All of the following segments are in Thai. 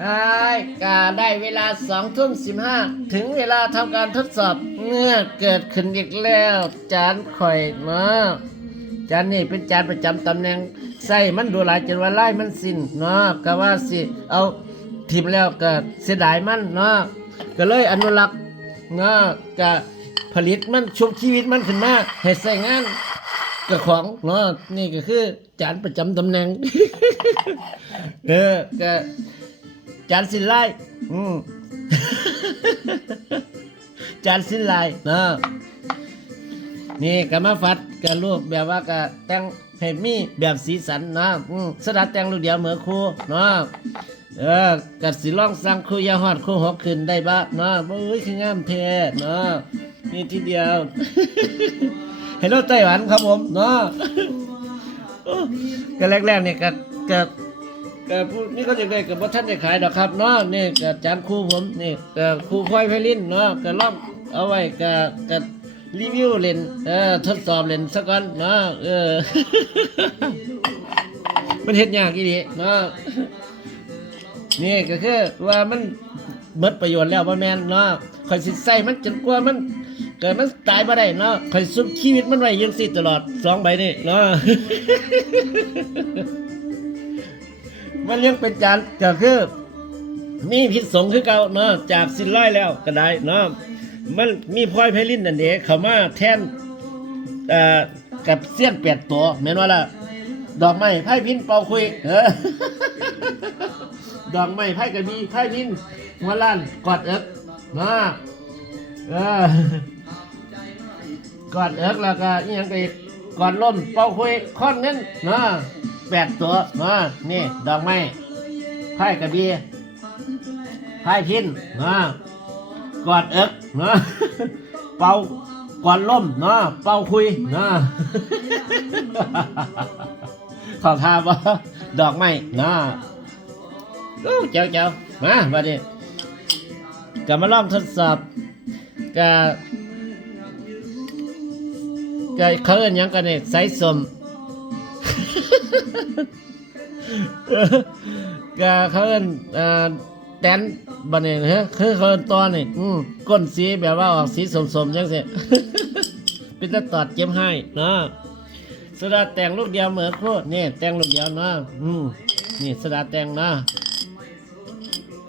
ได้กาได้เวลาสองทุ่มสิบห้าถึงเวลาทำการทดสอบเมื่อเกิดขึ้นอีกแล้ว จานข่อยเนาะจานนี่เป็นจานประจำตำแหน่งใส่มันดูหลายจนว่าไล่มันสิ้นเนาะก็ว่าสิ เอาทิมแล้วก็เสียดายมันเนาะก็เลยอนุรักษ์เนาะก็ผลิตมันชุบชีวิตมันขึ้นมาให้ใส่งานกับของเนาะนี่ก็คือจานประจำตำแหน่งเออก็ จานสินไล่อืมจานสินไล่เนาะนี่ก็มาฟัดกับรูปแบบว่าก็แต่งให้มีแบบสีสันเนาะอืมสดัดแต่งลูกเดียวเหมือครูเนาะเออกัดสิลองสั่งครูอยาหอดครูหกขึ้นได้บ้าเนาะโอ้ยคืองามแท้เนาะนี่ทีเดียวเฮลโลไต้หวันครับผมเนาะก็แรกๆเนี่ยก็ก็ ก็ผู้นี่ก็จะได้กับท่านได้ขายดอกครับเนาะนี่ก็จานครูผมนี่ก็ครูค่อยไพลินเนาะก็ลองเอาไว้ก็ก็รีวิวเล่นเออทดสอบเล่นสักก่อนเนาะเออ มันเฮ็ดยากอีหลีเนาะนี่ก็คือว่ามันหมดประโยชน์แล้วบ่แม่นเนาะข่อยสิใส่มันจนกว่ามันเกิดมันตายบ่ได้เนาะข่อยซุบชีวิตมันไว้ยังสิตลอดสองใบนี่เนาะ มันยังเป็นจานก็คือมีพิษสงคือเก่าเนาะจากสิ้นร้อยแล้วก็ได้เนาะมันมีพลอยไพลินนั่นเองเขามาแทนเอ่อกับเสี้ยนแปดตัวแม่นว่าล่ะดอกไม้ไพ่พินเป่าคุยเออดอกไม้ไพ่กระบี่ไพ่พินหัวล้านกอดเอิกนะเออกอดเอิกแล้วก็อีหยังไปกอดล่มเป่าคุยค้อนเงินนะ แปดตัวนะนี่ดอกไม้ไพ่กระบี่ไพ่พินนะกอดเอิกนะเป่ากอดล่มนะเป่าคุยนะขอทาบ่ดอกไม้นะเจ้าเจ้ามาบัดนี้ก็มาลองทดสอบก็ก็เขาเอิ้นยังกันเนี่ใส่สม ก็เขาเอิ้นเอ่อแตนบัดนี้ฮะคือเขาเอิ้นตอนนี่อืมก้นสีแบบว่าออกสีสมๆจังซี่เป็นตะตอดเจ็บให้เนาะสดาแต่งลูกเดียวเหมือนโคตรนี่แต่งลูกเดียวเนาะอืมนี่สดาแต่งนะ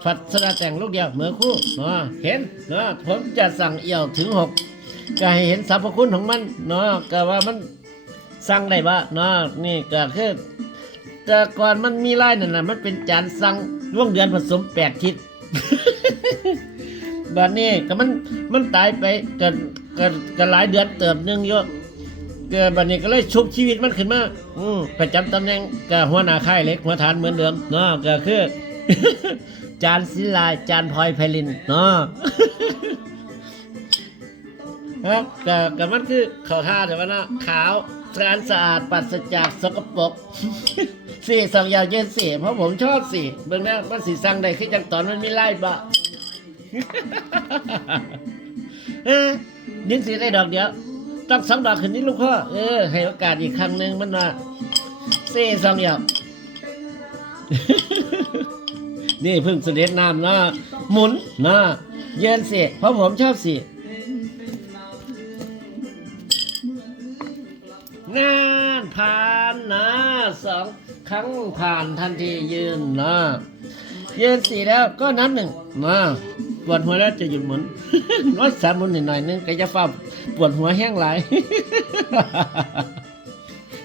ฟัดสดาแต่งลูกเดียวเหมือนคู่นาะเห็นเนาะผมจะสั่งเอี่ยวถึงหกก็ให้เห็นสรรพคุณของมันเนาะก็ว่ามัน สั่งได้บ่เนาะนี่ก็คือแต่ก่อนมันมีไล่นั่นน่ะมันเป็นจานสั่งล่วงเดือนผสมแปดทิศบัดนี้ก็มันมันตายไปก็ก็ก็หลายเดือนเติบนึงเยอะเกิดบัดนี้ก็เลยชุบชีวิตมันขึ้นมาอืมประจำตำแหน่งกับหัวหน้าค่ายเล็กหัวฐานเหมือนเดิมเนาะก็คือ จานศิลาจานพลอยไพลินเนาะครับก็ก็มันคือขาวท่าแต่ว่าเนาะขาว สะอาดสะอาดปัสจากสกปรกสี่สองยาวเย็นสี่เพราะผมชอบสี่เบิ่งหนะมันสีสั่งได้คือจังตอนมันไมีไล่บะเออยินสีได้ดอกเดียวต้องสองดอกขึ้นนี้ลูกพ่อเออให้โอกาสอีกครั้งหนึ่งมันว่าเซ่สองอย่างนี่เพิ่งเสด็จน้ำนะหมุนนะเย็นสิเพราะผมชอบสิ นานผ่านนะสองครั้งผ่านทันทียืนนะย็นสี่แล้วก็นับหนึ่งนะปวดหัวแล้วจะหยุดหมุนรถสามหมุนหน่อยนึงก็จะฟ้าปวดหัวแห้งหลาย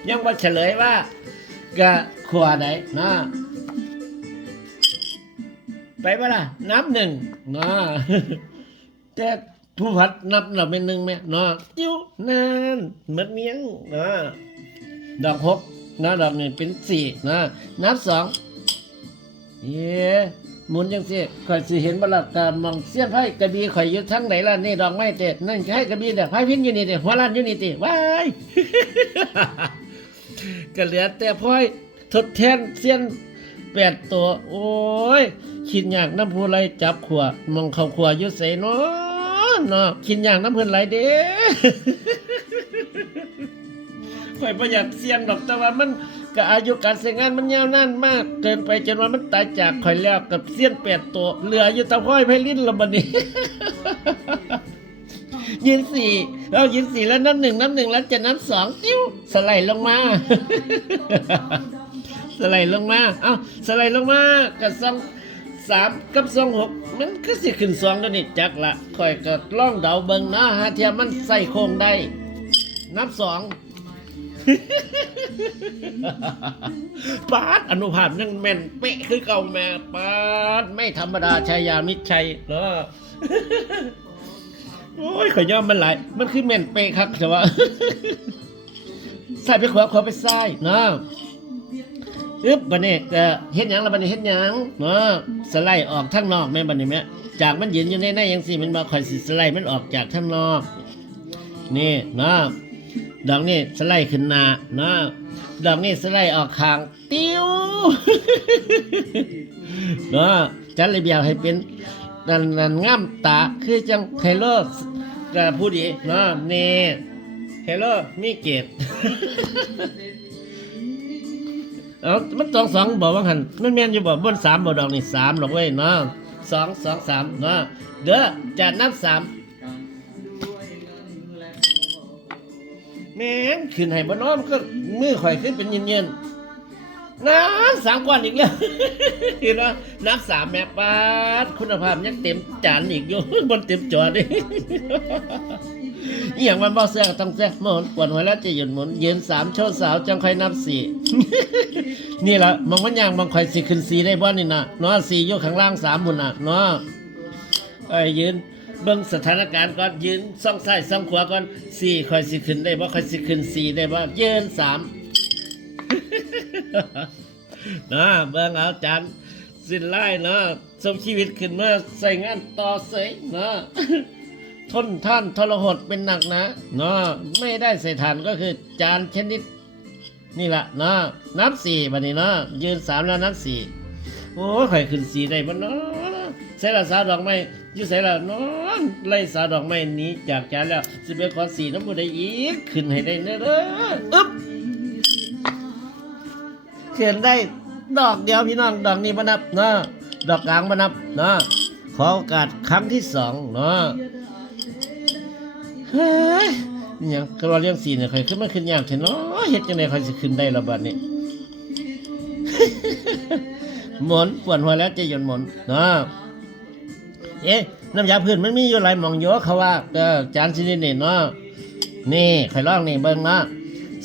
ยังว่าเฉลยว่ากะขวาไหนนะไปปล่ะนับหนึ่งนะแต่ ผู้พัดนับเราเป็นหนึ่งไหมเนาะจิ้วนานเหมือนเมียงนะดอกหกนะดอกหนึ่งเป็นสี่นะนับสองเย้หมุนยังสิข่อยสิเห็นบลักการมองเสี้ยนไพ่กระบี่ข่อยอยู่ทั้งไหนล่ะนี่ดอกไม้เตะนั่นให้กระบี่เด็กไพ่พินอยู่นี่เตะหัวล้านอยู่นี่เตะว้ายก็เหลือแต่พ้อยทดแทนเสี้ยนแปดตัว โอ้ยคิดอยากน้ำผู้ไรจับขวมองเขาขวอยู่ใส่เนาะ เนาะคิดอย่ากน้ำเพิ่นไหลเด้ข่อยประหยัดเสียงดอกแต่ว่ามันก็อายุการใช้งานมันยาวนานมากเกินไปจนว่ามันตายจากข่อยแล้วกับเสี้ยนแปดตัวเหลืออยู่แตะพ้อยไพลินละบัดนี้ยืนสี่เรายืนสี่แล้วน้ำหนึ่งน้ำหนึ่งแล้วจะน้ำสองติ้วสไลด์ลงมาสไลด์ลงมา เอ้าสไลด์ลงมากับสอง สามกับสองหกมันก็สิขึ้นสองแล้วนี่จักละค่อยก็ล่องเดาเบิงนะฮะเทียมันใส่โคงได้ นับสองปาดอนุภาพนั่นแม่นเป๊ะคือเก่าแม่ปาดไม่ธรรมดาชายามิชัยเนาะโอ้ยขอยยอมมันหลาย มันคือแม่นเป๊ะครับแต่ว่าใส่ไปขวาขวาไปซ้ายนะ อึ๊บบันนี้ก็เฮ็ดหยังละบันนี้เฮ็ดหยังเนาะสไลด์ออกทางนอกแม่บันนี้แม่จากมันยืนอยู่ในในยังสิมันบ่ค่อยสิสไลด์มันออกจากทางนอก นี่เนาะดอกนี้สไลด์ขึ้นหน้าเนาะดอกนี้สไลด์ออกข้างติ้วเนาะจัดระเบียบให้เป็นนั่นนั่นง่ามตาคือจังไฮโลกับผู้ดีเนาะนี่ไฮโลมีเกต เอามันสองสองบอกว่าหันมันแม่นอยู่บอกบนสามบอกดอกนี่สามหรอกเว้ยเนาะสองสองสามเนาะเด้อจัดนับสามแม่งขึ้นให้บ่น้อมนก็มือข่อยขึ้นเป็นเย็นๆน้ำสามก้อนอีกแล้วเห็นไหมนับสามแม่ปาดคุณภาพยังเต็มจานอีกอยู่บนเต็มจอดิ อหย่างมันบอกเสื้อก็ต้องเสื้อหมุนปวดหัวแล้วจะหยุดหมุนยืนสามโชว์สาวจังค่อยนับสี่นี่แหละมองมันอย่างบางค่อยสิขึ้นสีได้บ่นี่นะเนาะสีอยู่ข้างล่างสามหมุนน่ะเนาะไอ้ยยืนเบิ่งสถานการณ์ก่อนยืนซ่องซ้ายซ่องขวาก่อนสี่ค่อยสิขึ้นได้บ่ค่อยสิขึ้นสี่ได้บ่ยืนสามนะเบิ่งเอาจานสิ้นไล่เนาะสมชีวิตขึ้นมาใส่งานต่อเสยเนาะ ทนท่านทรหดเป็นหนักนะเนาะไม่ได้ใส่ฐานก็คือจานชนิด นี่แหละเนาะนับสี่บัดนี้เนาะยืนสามแล้วนับสี่โอ้ยข่ขึ้นสี่ได้บ่เนาะใส่ละสาดอกไม้อยู่ใส่ละเนาะไล่สาดอกไม้นี้จากจานแล้วสิไปขอสี่น้ำบุได้อีกขึ้นให้ได้เด้อเด้ออึ๊บเขียนได้ดอกเดียวพี่น้องดอกนี้มานับเนาะดอกกลางมานับเนาะขอโอกาสครั้งที่สองเนาะ เฮ้ยนี่ยังก็ว่าเรื่องสีเนี่ยใครขึ้นมาขึ้นยากเถอะเนาะเฮ็ดจังได๋ใครสิขึ้นได้ละบัดนี้หมุนปวดหัวแล้วจะหยุดหมุนเนาะเอ๊ะน้ำยาพื้นมันมีอยู่หลายหมองโยอะเขาว่าเออจานสินี่เนาะนี่ใครลองนี่เบิ่งเนาะ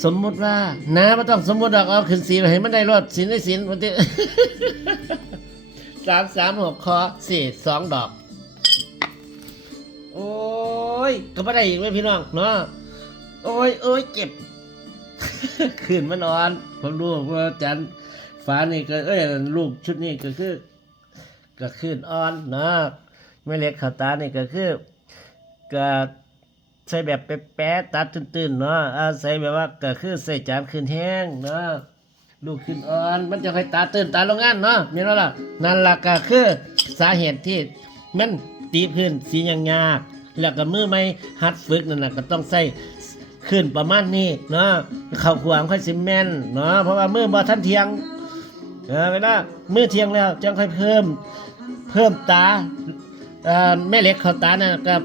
สมมุติว่านะไม่ต้องสมมุติดอกเอาขึ้นสีไปให้มันได้รอดสินได้สินวันที่สามสามหกคอสี่สองดอก โอ้ ยก็ไม่ได้อีกไหมพี่น้องเนาะโอ้ยโอ้ยเจ็บขึ้นมันอ่อน ผมรู้ว่าจันฟ้านี่ก็เอ้ยลูกชุดนี้ก็คือ ก็ขึ้นอ่อนนะไม่เล็กขาตานี่ก็คือก็ใส่แบบแป๊ะๆตัดตื้นๆเนาะอาใส่แบบว่าก็คือใส่จานขึ้นแห้งเนาะลูกขึ้นอ่อน มันจะค่อยตาตื้นตาลงงานเนาะมีแล้วล่ะนั่นล่ะก็คือสาเหตุที่มันตีพื้นสียางยาก แล้วก็มือไม่หัดฝึกนั่นน่ะก็ต้องใส่ขึ้นประมาณนี้เนาะเข้าขวางค่อยสิแม่นเนาะเพราะว่ามือบ่ทันเทียงเออเวลามือเทียงแล้วจังค่อยเพิ่มเพิ่มตาแม่เหล็กเขาตาน่ะกับ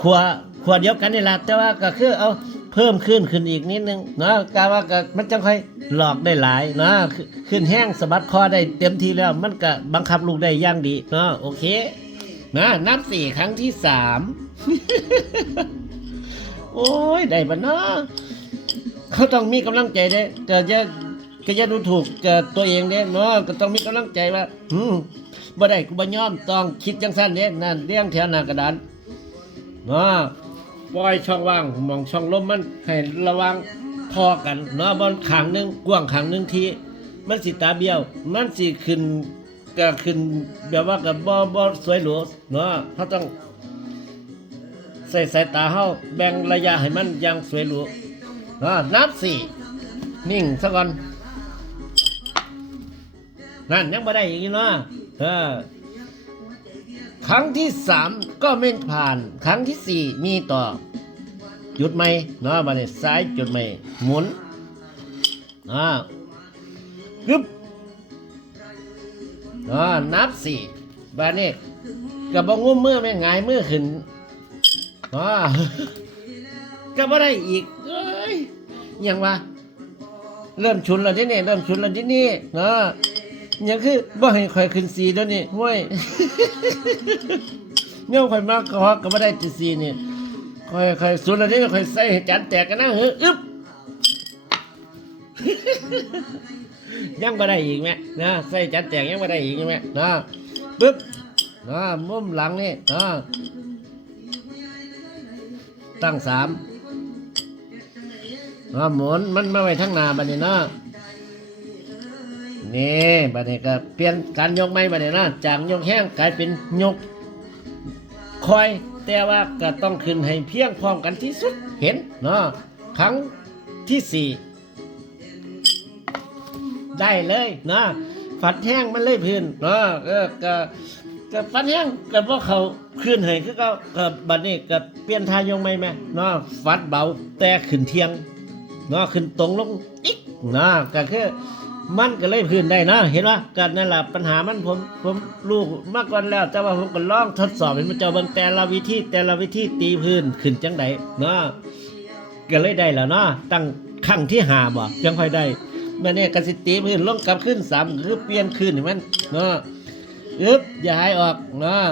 ขวขวดเดียวกันนี่แหละแต่ว่าก็คือเอาเพิ่มขึ้นขึ้นอีกนิดนึงเนาะกาว่าก็มันจะค่อยหลอกได้หลายเนาะขึ้นแห้งสะบัดคอได้เต็มทีแล้ว มันก็บังคับลูกได้ย่างดีเนาะโอเค นะนับสี่ครั้งที่สามโอ้ยได้ปะเนาะเขาต้องมีกำลังใจเด้ก็จะก็จะดูถูกกับตัวเองเด้เนาะก็ต้องมีกำลังใจว่าอืมบ่ได้กูบ่ยอมต้องคิดจังสั้นเด้นั่นเรื่องแถวหน้ากระดานเนาะปล่อยช่องว่างมองช่องลมมันให้ระวังพอกันเนาะบนขางหนึงกว้างขางหนึงทีมันสิตาเบี้ยว มันสิขึ้น ก็ขึ้นแบบว่ากับบ่บ่สวยหรูเนาะเขาต้องใส่สายตาเฮาแบ่งระยะให้มันอยังสวยหรูเนาะนับสี่นิ่งซะก่อนนั่นยังบ่ได้อีกเนาะเออครั้งที่สามก็ไม่ผ่าน ครั้งที่สี่มีต่อ จุดใหม่เนาะบัดนี้ซ้ายจุดใหม่หมุนอ่ากึบ อ๋อนับสี่บานี้กับบงุ้มมือแม่งายมือขึ้นอ๋อก็บ่ได้อีกเอ้ยยังวะเริ่มชุนแล้วที่นี่เริ่มชุนแล้วที่นี่เนาะยังคือบ่ให้ข่อยขึ้นสีแล้วนี่ห้วยเนี่ยข่อยมากก็ฮอกก็บ่ได้ติสีนี่ข่อยข่อยสุดแล้วที่ข่อยใส่จานแตกกันนะเฮ้ออึ๊บ ยังบ่ได้อีกแม่นะใส่จานแตกยังบ่ได้อีกแม่นะปึ๊บนะมุมหลังนี่นะตั้งสามนะหมุนมันมาไว้ทั้งหน้าบัดนี้นะนี่บัดนี้ก็เปลี่ยนการยกไม้บัดนี้นะจากยกแห้งกลายเป็นยกคอย แต่ว่าก็ต้องขึ้นให้เพียงพร้อมกันที่สุดเห็นเนาะครั้งที่สี่ ได้เลยนะฝัดแห้งมันเลยพื้นเนาะเออก็ก็ฝัดแห้งก็บ่เขาขึ้นให้คือก็ก็บัดนี้ก็เปลี่ยนทายงใหม่แม่เนาะฝัดเบาแต่ขึ้นเทียงเนาะขึ้นตรงลงอีกนะก็คือมันก็เลยพื้นได้นะเห็นว่ากันนั่นแหละปัญหามันผมผมรู้มาก่อนแล้ว แต่ว่าผมก็ลองทดสอบให้มันเจ้าบิ่งแต่ละวิธีแต่ละวิธีตีพื้นขึ้นจังไดเนาะก็เลยได้แล้วเนาะตั้งขั้งที่หาบ่จังค่อยได้ แม่เนี่ยกระสิตีพื้นลงกลับขึ้นสามคือเปลี่ยนขึ้นให้มันเนาะอึบอย่าหายออกเนาะ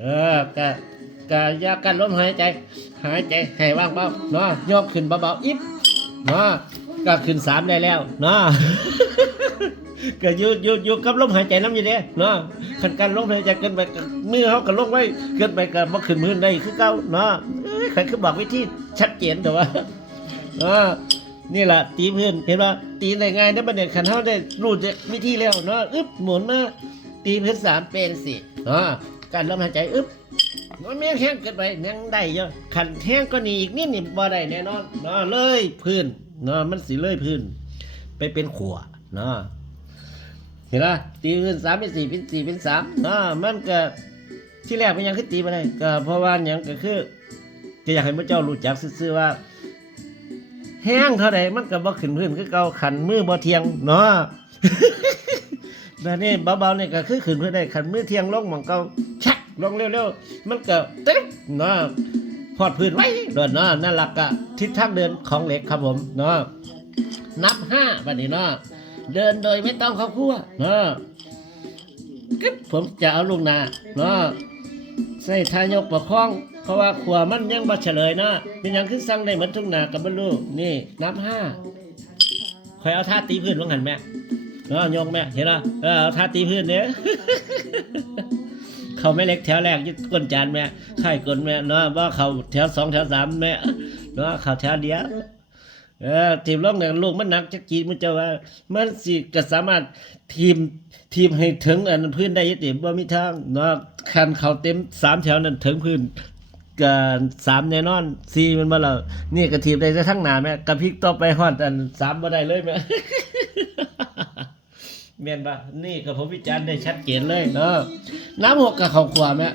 เออกะกะยากันลมหายใจ หายใจให้ว่างเบาเนาะยกขึ้นเบาๆอิบเนาะก็ขึ้นสามได้แล้วเนาะก็หยุดหยุดหยุดกับลมหายใจน้ำอยู่เด้เนาะขันการลมหายใจเกินไปมือเขาก็ลงไว้เกินไปก็บ่ขึ้นมือได้คือเก่าเนาะใครคือบอกวิธีชัดเจนแต่ว่าเออ นี่แหละตีพื้นเห็นว่าตีได้ง่ายได้บันเด็ขันเท่าได้รู้จะวิธีแล้วเนาะอึ๊บหมุนมาตีพื้นสามเป็นสิเนาะการลมหายใจอึ๊บมันไม่งแห้งเกินไปยังได้เยอะขันแห้งก็นี่อีกนิดนี่บ่ได้แน่นอนเนาะเลยพื้นเนาะมันสิเลยพื้น ไปเป็นขวเนาะเห็นไหมตีพื้นสามเป็นสี่เป็นสี่เป็นสามเนาะมันก็ที่แรกมันยังขึ้นตีมาได้ก็เพราะว่าหยังก็คือจะอยากให้พระเจ้ารู้จักซื่อๆว่า แห้งเท่าใดมันก็บ่ขึ้นพื้นคือเก่าขันมือบ่เทียงเนาะแบบนี้เบาๆนี่ก็คือขึ้นพื้นได้ขันมือเทียงลงหมองเก่าชักลงเร็วๆมันก็ตึ๊บเนาะพอดพื้นไว้เดินเนาะนั่นหลักอะทิศทางเดินของเหล็กครับผมเนาะนับห้าบัดนี้เนาะเดินโดยไม่ต้องเข้าคั่วเนาะกึ๊บผมจะเอาลูกนาเนาะใส่ทายกประคอง เพราะว่าขวามันยังบ่เฉลยนะเป็นยังคือสั่งได้เหมือนทุกหนากับบรรลุนี่นับห้าคอยเอาท่าตีพื้นลงหันแม่เนาะโยงแม่เห็นปะเออเอาท่าตีพื้นเนี่ยเขาไม่เล็กแถวแรกยึดก้นจานแม่ไข่ก้นแม่เนาะว่าเขาแถวสองแถวสามแม่เนาะเขาแถวเดียวเออทีมล่องเนี่ยลูกมันหนักจักจีมันจะว่า มันสิก็สามารถทีมทีมให้ถึงอันพื้นได้อยิติบ่มีทางเนาะคันเขาเต็มสามแถวนั้นถึงพื้น กันสามแน่นอนสี่มันมาแล้วนี่ก็ทีมได้แต่ทั้งหนาแม่กระพริกต่อไปฮอดอันสามบ่ได้เลยแม่เมียนปะนี่กับผมวิจารณ์ได้ชัดเจนเลยเนาะน้ำหกกับข้าวขวาแม่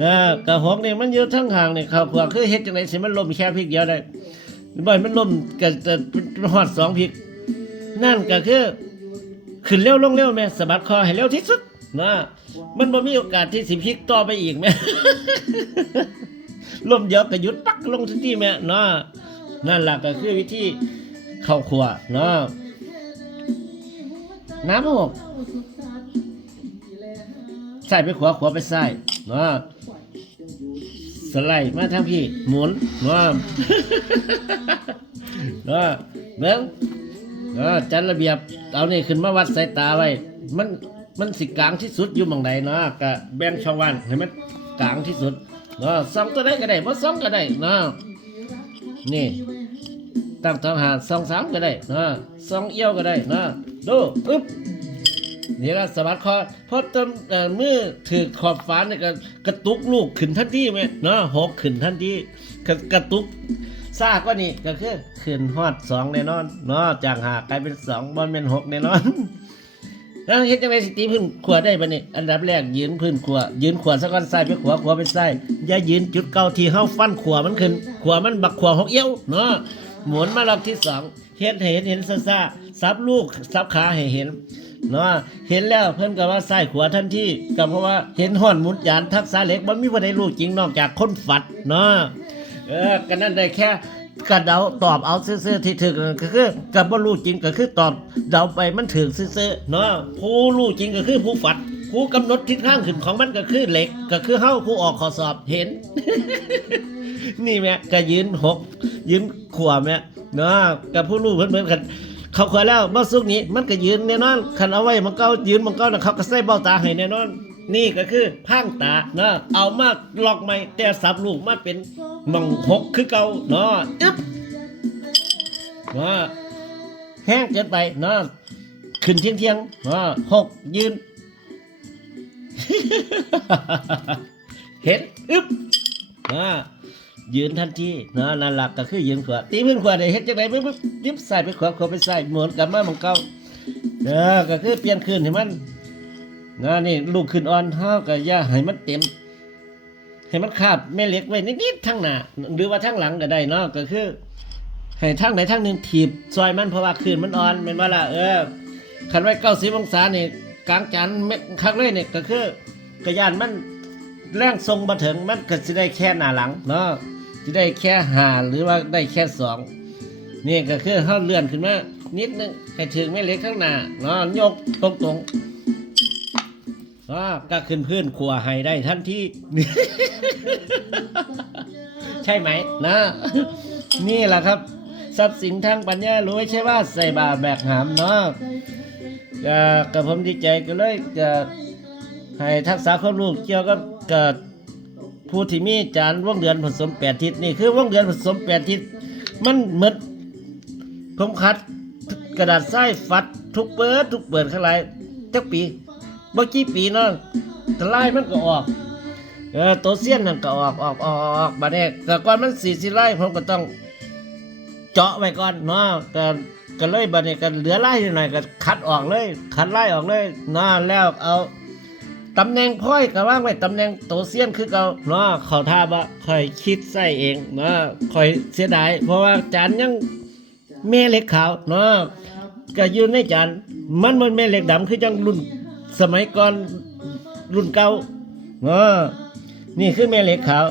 เออกระหกนี่มันอยู่ทั้งห่างนี่ข้าวขวาคือเฮ็ดจังไดสิมันล่มแค่พริกเดียวได้บ่อยมันล่มก็จะฮอดสองพริก นั่นก็คือ ขึ้นเร็วลงเร็วแม่สะบัดคอให้เร็วที่สุด นะมันบ่มีโอกาสที่สิพลิกต่อไปอีกแม่ลมเดียวก็หยุดปักลงทันทีแม่เนาะนั่นล่ะก็คือวิธีเข้าครัวเนาะน้ำหกใส่ไปขวาขวาไปซ้ายเนาะสไลด์มาทางพี่หมุนเนาะเนาะเบิ่งเออจัดระเบียบเอานี่ขึ้นมาวัดสายตาไว้มัน มันสิกลางที่สุดอยู่หมองใดเนาะก็แบ่งช่องว่างให้มันกลางที่สุดเนาะสองตัวได้ก็ได้บ่สองก็ได้เนาะนี่ตั้งท้องหาสองสามก็ได้เนาะสองเอี้ยวก็ได้เนาะดูอึ๊บนี่ละสะบัดคอพอต้นเอ่อมือถือขอบฟ้านี่ก็กระตุกลูกขึ้นทันทีไหมเนาะหกขึ้นทันทีกระกระตุกซากก็นี่ก็คือขึ้นฮอดสองแน่นอนเนาะจากหากลายเป็นสองบอลเป็นหกแน่นอน แล้วเฮ็ดจังไดสิตีพื้นขวได้ปะนี่อันดับแรกยืนพื้นขวยืนขวซะก่อนซ้ายไปขวาขวาไปซ้ายอย่ายืนจุดเก่าที่เฮาฟันขวมันขึ้นขวมันบักขวหกเอี้ยวเนาะหมุนมารอบที่สองเห็นให้เห็นเห็นซ่าซ่าซับลูกซับขาให้เห็นเนาะเห็นแล้วเพิ่นก็ว่าซ้ายขวาทันทีก็เพราะว่าเห็นห่อนมุนยานทักษะเล็กบ่มีบ่ได้รู้จริงนอกจากคนฝัดเนาะเออก็นั่นได้แค่ กระเดาตอบเอาซื่อๆที่ถึกนั่นก็คือกับบ่รู้จริงก็คือตอบเดาไปมันถึกซื่อๆเนาะผู้รู้จริงก็คือผู้ฝัด ผู้กำหนดทิศทางขึ้นของมันก็คือเหล็ก ก็คือเฮ้าผู้ออกข้อสอบเห็น นี่แม่ก็ยืนหกยืนขวาแม่เนาะกับผู้รู้เพิ่นๆกันเขาขวาแล้วบ่อสุกนี้มันก็ยืนแน่นอนคันเอาไว้มันก็ยืนมันก็น่ะเขาก็ใส่เบ้าตาให้แน่นอน นี่ก็คือพางตาเนาะเอามาลอกใหม่แต่สับลูกมาเป็นมองหกคือเก่าเนาะอึ๊บเนาะแห้งเกินไปเนาะขึ้นเที่ยงเที่ยงเนาะหกยืน เห็นอึ๊บอ่ายืนทันทีนะนั่นหลักก็คือยืนขวาตีพื้นขวาได้เฮ็ดจังไดปึ๊บปึ๊บยิบใส่ไปขวาขวาไปใส่หมุนกลับมาหมองเก่าเออก็คือเปลี่ยนคืนให้มัน นะนี่ลูกขึ้นอ่อนเฮาก็อย่าให้มันเต็ม ให้มันคาบแม่เล็กไว้นิดๆทั้งหน้าหรือว่าทั้งหลังก็ได้เนาะก็คือให้ทั้งไหนทั้งหนึ่งถีบซอยมันเพราะว่าคืนมันอ่อนเป็นว่าล่ะเออคันไว้เก้าสิบองศาเนี่ยกลางจานเม็ดคักเลยเนี่ยก็คือกระยานมันแรงทรงมาถึงมันก็สิได้แค่หน้าหลังเนาะสิได้แค่หาหรือว่าได้แค่สองนี่ก็คือเขาเลื่อนขึ้นมานิดนึงให้ถึงแม่เล็กข้างหน้าเนาะยกตรงตรงๆ อ่าก็ขึ้นพื้นขัวให้ได้ทันที ใช่ไหมนะ นี่แหละครับ ทรัพย์สินทางปัญญารู้ใช่ว่าใส่บาตรแบกหามเนาะก็กับผมดีใจก็เลยจะให้ทักษะความรู้เกี่ยวกับกับผู้ที่มีจานว่องเดือนผสมแปดทิศนี่คือว่องเดือนผสมแปดทิศมันเหมือนผมคัดกระดาษทรายฟัดทุกเปิดทุกเปิดข้างไรจักปี บ่กี่ปีเนาะแต่ลายมันก็ออก เออตัวเสี้ยนนั่นก็ออกออกออกออกออกบัดนี้แต่ก่อนมันสี่สิไร่ผมก็ต้อง เจาะไว้ก่อนเนาะก็ก็เลยบัดนี้ก็เหลือไล่หน่อยก็คัดออกเลย คัดไล่ออกเลยเนาะแล้วเอาตำแหน่งพ้อยก็ว่างไว้ตำแหน่งตัวเสี้ยนคือเก่าเนาะเขอท่าบ่ค่อยคิดใส่เองเนาะค่อยเสียดายเพราะว่าจานยังแม่เล็กขาวเนาะก็อยู่ในจานมันมันแม่เล็กดำคือจังรุ่น สมัยก่อนรุ่นเก่าเนาะนี่คือแม่เหล็กขาว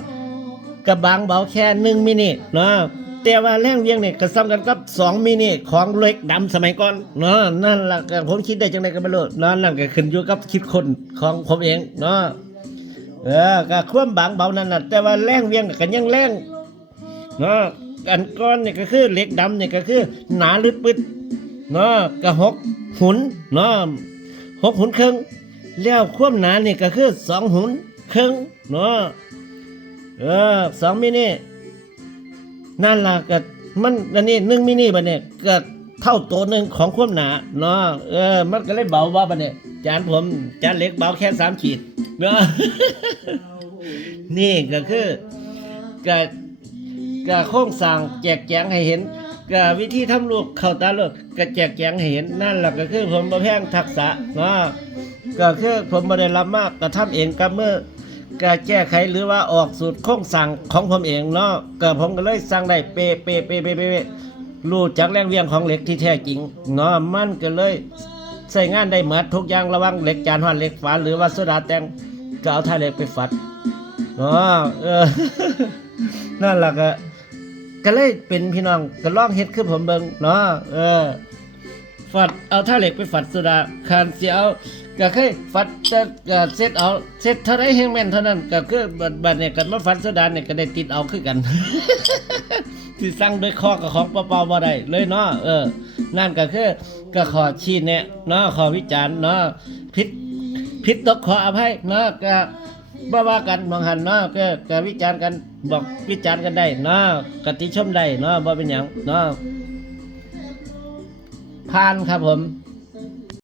กับบางเบาแค่หนึ่งมินิเนาะแต่ว่าแรงเวียงเนี่ยก็ซ้ำกันกับสองมินิของเหล็กดำสมัยก่อนเนาะนั่นแหละก็ผมคิดได้จังไดก็ไม่รู้เนาะนั่นก็ขึ้นอยู่กับคิดคนของผมเองเนาะเออก็ควมบางเบานั่นน่ะแต่ว่าแรงเวียงก็ยังแรงเนาะอันก้อนเนี่ยก็คือเหล็กดำเนี่ยก็คือหนาลึดปึดเนาะก็หกหุนเนาะ หกหุนครึ่งแล้วความหนานี่ก็คือสองหุนครึ่งเนาะเออสองมินินั่นล่ะก็มันอันนี้หนึ่งมินิบัดเนี่ยก็เท่าตัวหนึ่งของความหนาเนาะเออ มันก็เลยเบาว่าบัดเนี่ยจานผมจานเล็กเบาแค่สามขีดเนาะนี่ก็คือก็ก็โค้งสั่งแจกแจงให้เห็น ก็วิธีทำลูกเข้าตาลูกก็แจกแจงเห็นนั่นแหละก็คือผมประแพงทักษะเนาะก็คือผมม่ได้รับมากก็ทำเองกับเมื่อก็แก้ไขหรือว่าออกสูตรโครงสั่งของผมเองเนาะก็ผมก็เลยสั่งได้เปเปเปเปเปเปรู้จักแรงเวียงของเหล็กที่แท้จริงเนาะมันก็เลยใช้งานได้หมดทุกอย่างระวังเหล็กจานหอดเหล็กฝาหรือว่าโซดาแตงก็เอาท่าเหล็กไปฝัดเนาะเออนั่นแหละก็ ก็เลยเป็นพี่น้องก็ลองเฮ็ดคือผมเบิ่งเนาะเออฝัดเอาท่าเหล็กไปฝัดโซดาคานเสียเอาก็เคยฝัดจะก็เซตเอาเซตเท่าไรแห้งแม่นเท่านั้นก็คือบัดบัดเนี่ยกันมาฝัดโซดาเนี่ยก็ได้ติดเอาคือกันที่สั่งด้วยข้อกับของเปล่าๆบ่ได้เลยเนาะเออ นั่นก็คือก็ขอชี้แนะเนาะขอวิจารณ์เนาะผิดผิดตกขออภัยเนาะก็ บ่ว่ากันบางหันเนาะก็ก็วิจารณ์กันบอกวิจารณ์กันได้เนาะกติชมได้เนาะบ่เป็นหยังเนาะผ่านครับผม